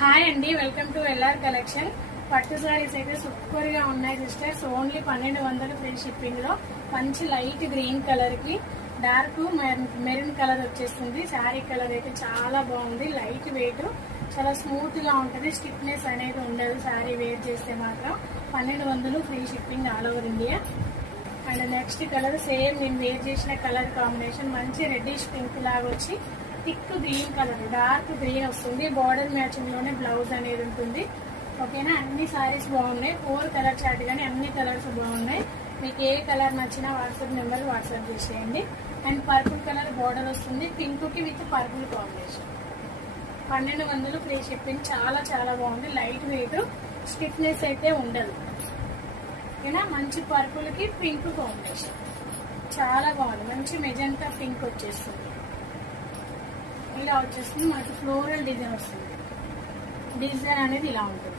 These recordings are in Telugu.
హాయ్ అండి, వెల్కమ్ టు ఎల్ఆర్ కలెక్షన్. పట్టు సారీస్ అయితే సూపర్ గా ఉన్నాయి సిస్టర్స్. ఓన్లీ 1200 ఫ్రీ షిప్పింగ్ లో మంచి లైట్ గ్రీన్ కలర్ కి డార్క్ మెరూన్ కలర్ వచ్చేస్తుంది. శారీ కలర్ అయితే చాలా బాగుంది. లైట్ వెయిట్, చాలా స్మూత్ గా ఉంటుంది. స్టిఫ్నెస్ అనేది ఉండదు శారీ వేర్ చేస్తే మాత్రం. 1200 free shipping all over India. And next colour same నేను వేర్ చేసిన కలర్ కాంబినేషన్ మంచి రెడ్డిష్ పింక్ లాగా వచ్చి thick green colour, dark green వస్తుంది. బార్డర్ మ్యాచింగ్ లోనే బ్లౌజ్ అనేది ఉంటుంది. ఓకేనా, అన్ని సారీస్ బాగున్నాయి. 4 కలర్ చార్ట్ కానీ అన్ని కలర్స్ బాగున్నాయి. మీకు ఏ కలర్ నచ్చినా వాట్సాప్ నెంబర్ వాట్సాప్ చేసేయండి. అండ్ పర్పుల్ కలర్ బార్డర్ వస్తుంది, పింక్ కి with purple combination. 1200 free shipping. చాలా చాలా బాగుంది. లైట్ వెయిట్, స్టిఫ్నెస్ అయితే ఉండదు. ఓకేనా, మంచి పర్పుల్ కి పింక్ కాంబినేషన్ చాలా బాగుంది. మంచి మెజెంటా పింక్ వచ్చేస్తుంది. ఇలా వచ్చేస్తుంది. మనకి ఫ్లోరల్ డిజైన్ వస్తుంది. డిజైన్ అనేది ఇలా ఉంటుంది.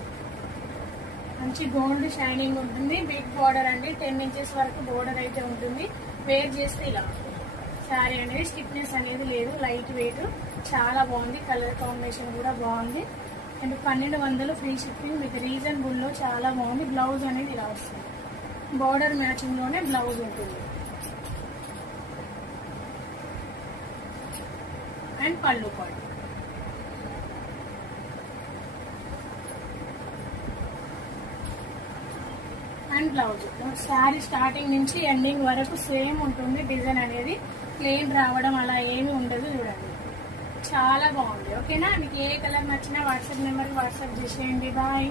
మంచి గోల్డ్ షైనింగ్ ఉంటుంది. బిగ్ బార్డర్ అండి, 10 ఇంచెస్ వరకు బార్డర్ అయితే ఉంటుంది. వేర్ చేస్తే ఇలా ఉంటుంది. శారీ అనేది స్టిఫ్నెస్ అనేది లేదు. లైట్ వెయిట్, చాలా బాగుంది. కలర్ కాంబినేషన్ కూడా బాగుంది. And 1200 free shipping with reasonable లో చాలా బాగుంది. బ్లౌజ్ అనేది ఇలా వస్తుంది. బార్డర్ మ్యాచింగ్ లోనే బ్లౌజ్ ఉంటుంది. అండ్ పళ్ళు పాటు. And blouse. శారీ స్టార్టింగ్ నుంచి ఎండింగ్ వరకు సేమ్ ఉంటుంది. డిజైన్ అనేది ప్లెయిన్ రావడం అలా ఏమీ ఉండదు. చూడండి, చాలా బాగుంది. ఓకేనా, మీకు ఏ కలర్ నచ్చినా వాట్సాప్ నెంబర్కి వాట్సాప్ చేసేయండి. బాయ్.